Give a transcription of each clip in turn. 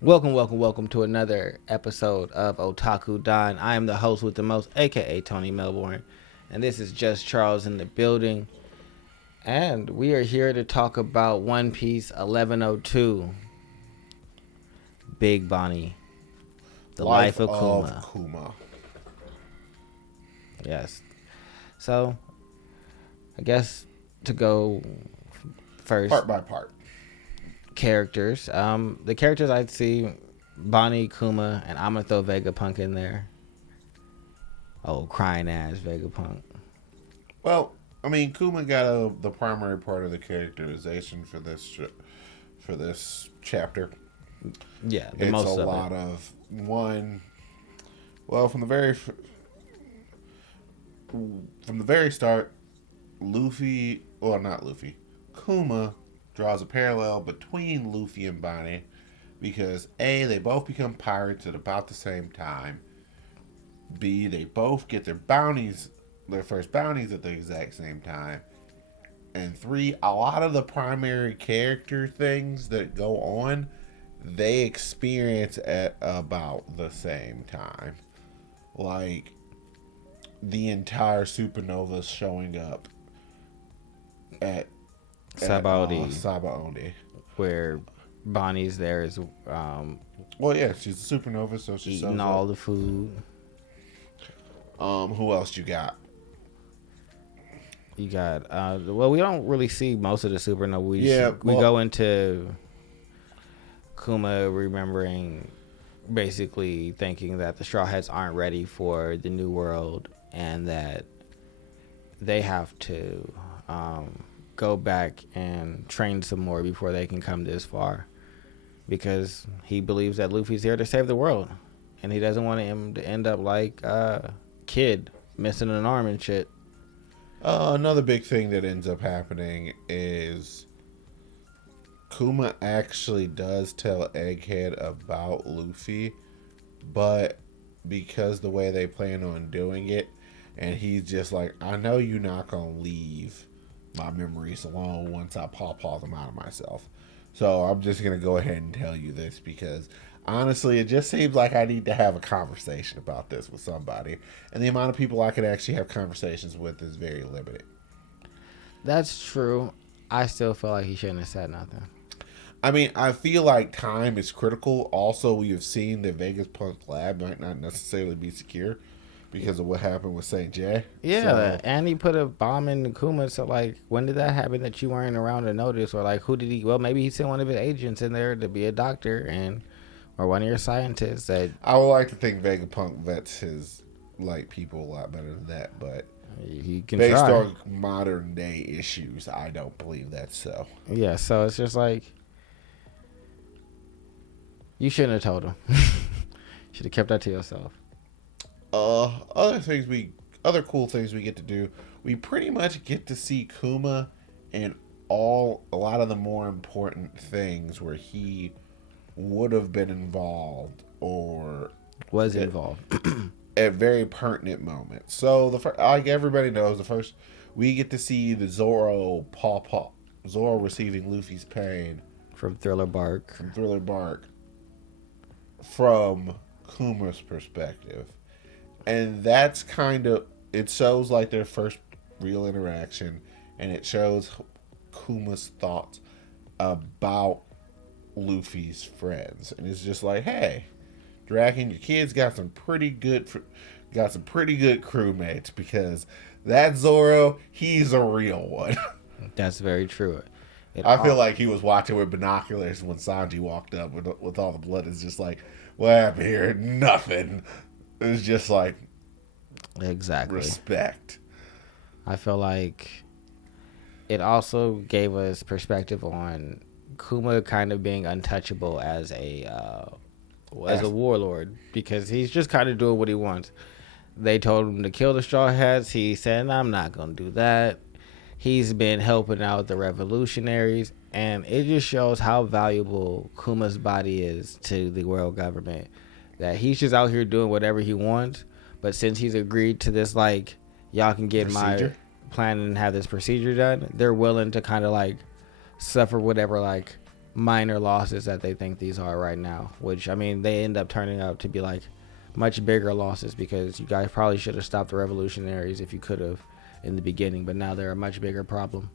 Welcome to another episode of Otaku Don. I am the host with the most, aka Tony Melbourne, and this is just Charles in the building. And we are here to talk about One Piece 1102, Big Bonnie, the life of Kuma. Yes. So, I guess to go first, Part by part. characters. The characters I'd see Bonnie, Kuma, and I'm gonna throw Vegapunk in there. Oh, crying ass Vegapunk. Well, I mean, Kuma got the primary part of the characterization for this chapter. Yeah, It's a lot of one. Well, from the very start, not Luffy, Kuma draws a parallel between Luffy and Bonnie because A, they both become pirates at about the same time. B, they both get their first bounties at the exact same time. And 3, a lot of the primary character things that go on, they experience at about the same time. Like the entire supernova showing up at Sabaody. Where Bonnie's there is Well, yeah, she's a supernova, so she's eating all the food. Who else you got? You got well, we don't really see most of the supernova. We go into Kuma remembering, basically thinking that the Straw Hats aren't ready for the new world and that they have to go back and train some more before they can come this far, because he believes that Luffy's here to save the world and he doesn't want him to end up like Kid, missing an arm and shit. Another big thing that ends up happening is Kuma actually does tell Egghead about Luffy, but because the way they plan on doing it, and he's just like, I know you're not going to leave my memories alone once I paw them out of myself. So I'm just going to go ahead and tell you this because honestly, it just seems like I need to have a conversation about this with somebody. And the amount of people I could actually have conversations with is very limited. That's true. I still feel like he shouldn't have said nothing. I mean, I feel like time is critical. Also, we have seen that Vegapunk lab might not necessarily be secure because of what happened with St. J. Yeah, and he put a bomb in Kuma. So, like, when did that happen that you weren't around to notice? Or, like, who did he... Well, maybe he sent one of his agents in there to be a doctor or one of your scientists. That I would like to think Vegapunk vets his, people a lot better than that, but... He can based try. on modern day issues, I don't believe that's so. Yeah, so it's just like... You shouldn't have told him. Should have kept that to yourself. Other cool things we get to do. We pretty much get to see Kuma in a lot of the more important things where he would have been involved or was involved at very pertinent moments. So like everybody knows, first we get to see the Zoro receiving Luffy's pain from Thriller Bark. From Kuma's perspective. And that's it shows like their first real interaction, and it shows Kuma's thoughts about Luffy's friends. And it's just like, hey, Draken, your kid's got some pretty good crewmates, because that Zoro, he's a real one. That's very true. I feel like he was watching with binoculars when Sanji walked up with all the blood. It's just like, what happened here? Nothing. It was just like, exactly, respect. I feel like it also gave us perspective on Kuma kind of being untouchable as a warlord, because he's just kind of doing what he wants. They told him to kill the Straw Hats. He said, I'm not going to do that. He's been helping out the revolutionaries, and it just shows how valuable Kuma's body is to the world government. That he's just out here doing whatever he wants, but since he's agreed to this, like, y'all can get my plan and have this procedure done, they're willing to kind of, like, suffer whatever, like, minor losses that they think these are right now. Which, I mean, they end up turning out to be like much bigger losses because you guys probably should have stopped the revolutionaries if you could have in the beginning. But now they're a much bigger problem.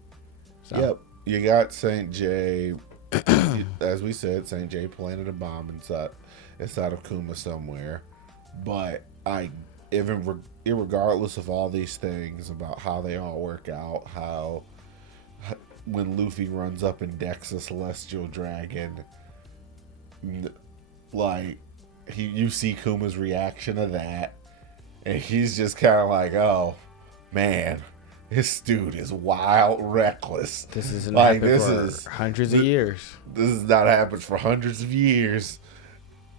So. Yep. You got St. J. As we said, St. J planted a bomb inside of Kuma somewhere. But irregardless of all these things about how they all work out, how when Luffy runs up and decks a celestial dragon, like you see Kuma's reaction to that, and he's just kind of like, "Oh man, this dude is wild, reckless. This isn't like for hundreds of years. This has not happened for hundreds of years."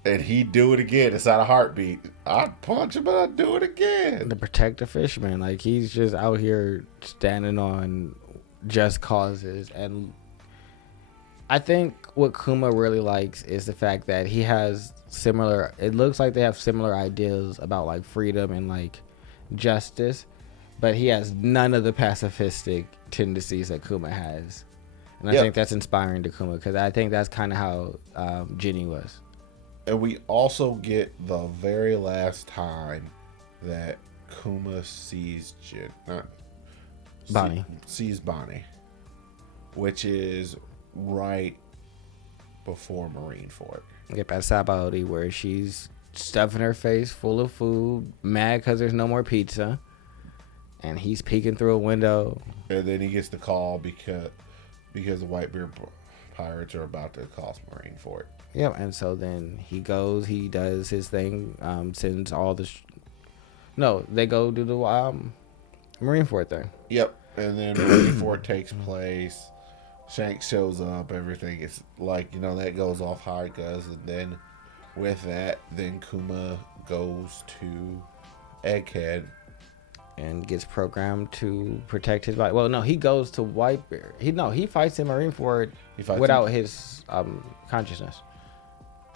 And he'd do it again. It's not a heartbeat. I'd punch him, but I'd do it again. To protect the fisherman. Like, he's just out here standing on just causes. And I think what Kuma really likes is the fact that he has it looks like they have similar ideas about, like, freedom and, like, justice. But he has none of the pacifistic tendencies that Kuma has. And I think that's inspiring to Kuma, because I think that's kind of how Ginny was. And we also get the very last time that Kuma sees Bonnie. Sees Bonnie, which is right before Marineford. Yep, at Sabaody, where she's stuffing her face full of food, mad because there's no more pizza, and he's peeking through a window. And then he gets the call because the Whitebeard pirates are about to cross Marineford. Yeah, and so then he goes, he does his thing, sends all the... No, they go do the Marineford thing. Yep, and then Marineford takes place, Shanks shows up, everything is like, that goes off how it goes, and then with that, then Kuma goes to Egghead. And gets programmed to protect his body. Well, no, he goes to Whitebeard. He fights in Marineford without his consciousness.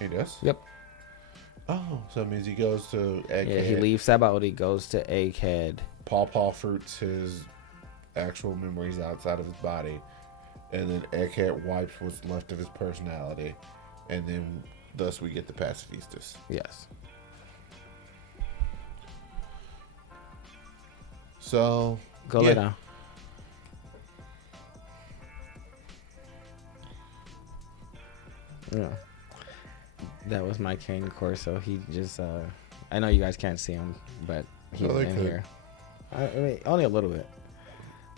He does? Yep. Oh, so it means he goes to Egghead. Yeah, he leaves Sabaody, goes to Egghead. Paw fruits his actual memories outside of his body. And then Egghead wipes what's left of his personality. And then, thus, we get the Pacifistas. Yes. So... Go lay down. Yeah. That was my Cane Corso. He just, I know you guys can't see him, but he's in here. I mean, only a little bit.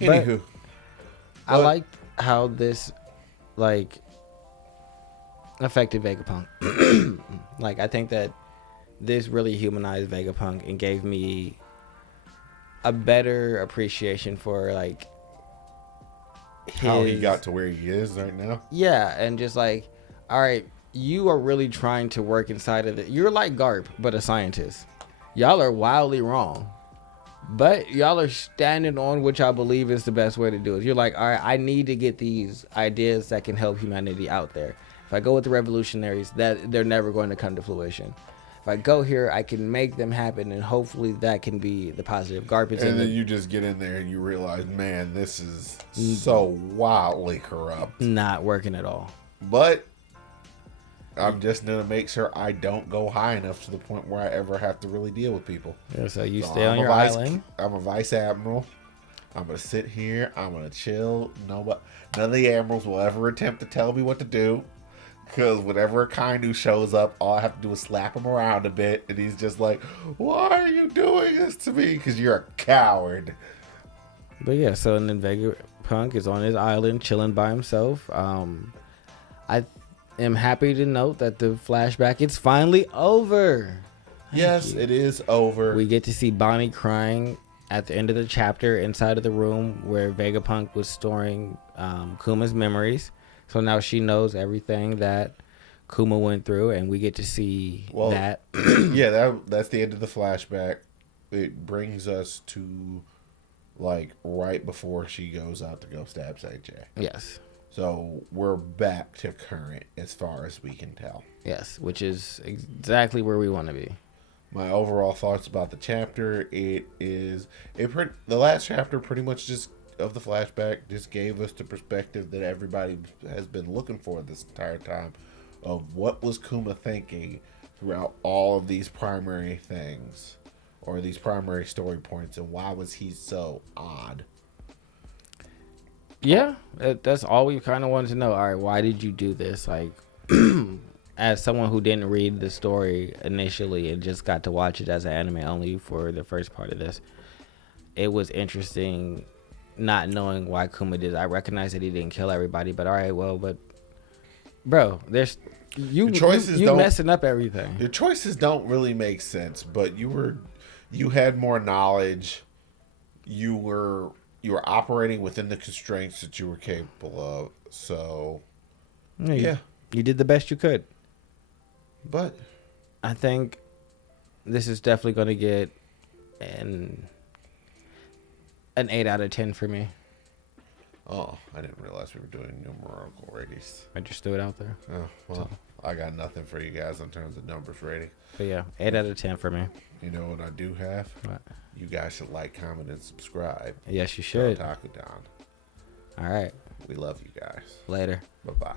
Anywho. I like how this, like, affected Vegapunk. Like, I think that this really humanized Vegapunk and gave me a better appreciation for, like, how he got to where he is right now. Yeah, and just like, all right, you are really trying to work inside of it. You're like Garp, but a scientist. Y'all are wildly wrong. But y'all are standing on what y'all believe is the best way to do it. You're like, all right, I need to get these ideas that can help humanity out there. If I go with the revolutionaries, that they're never going to come to fruition. If I go here, I can make them happen, and hopefully that can be the positive. Garbage. And then you just get in there and you realize, man, this is so wildly corrupt. Not working at all. But I'm just going to make sure I don't go high enough to the point where I ever have to really deal with people. Yeah, so you stay on your island. I'm a vice admiral. I'm going to sit here. I'm going to chill. None of the admirals will ever attempt to tell me what to do. Because whenever a Kainu shows up, all I have to do is slap him around a bit. And he's just like, why are you doing this to me? Because you're a coward. But yeah, so and then Vegapunk is on his island chilling by himself. I am happy to note that the flashback is finally over. Yes, it is over. We get to see Bonnie crying at the end of the chapter inside of the room where Vegapunk was storing Kuma's memories. So now she knows everything that Kuma went through, and we get to see that. Yeah, that's the end of the flashback. It brings us to, like, right before she goes out to go stab J. Yes. So we're back to current as far as we can tell. Yes, which is exactly where we want to be. My overall thoughts about the chapter, the last chapter pretty much just of the flashback just gave us the perspective that everybody has been looking for this entire time of what was Kuma thinking throughout all of these primary things or these primary story points, and why was he so odd. Yeah, that's all we kind of wanted to know. All right, why did you do this? Like, as someone who didn't read the story initially and just got to watch it as an anime only for the first part of this, it was interesting not knowing why Kuma did it. I recognize that he didn't kill everybody, but all right, well, but bro, there's you messing up everything. Your choices don't really make sense, but you had more knowledge. You were operating within the constraints that you were capable of. So yeah, you did the best you could. But I think this is definitely going to get an 8 out of 10 for me. Oh, I didn't realize we were doing numerical ratings. I just threw it out there. Oh, well, so. I got nothing for you guys in terms of numbers rating. But yeah, 8 out of 10 for me. You know what I do have? What? You guys should like, comment, and subscribe. Yes, you should. Otaku Down. All right. We love you guys. Later. Bye-bye.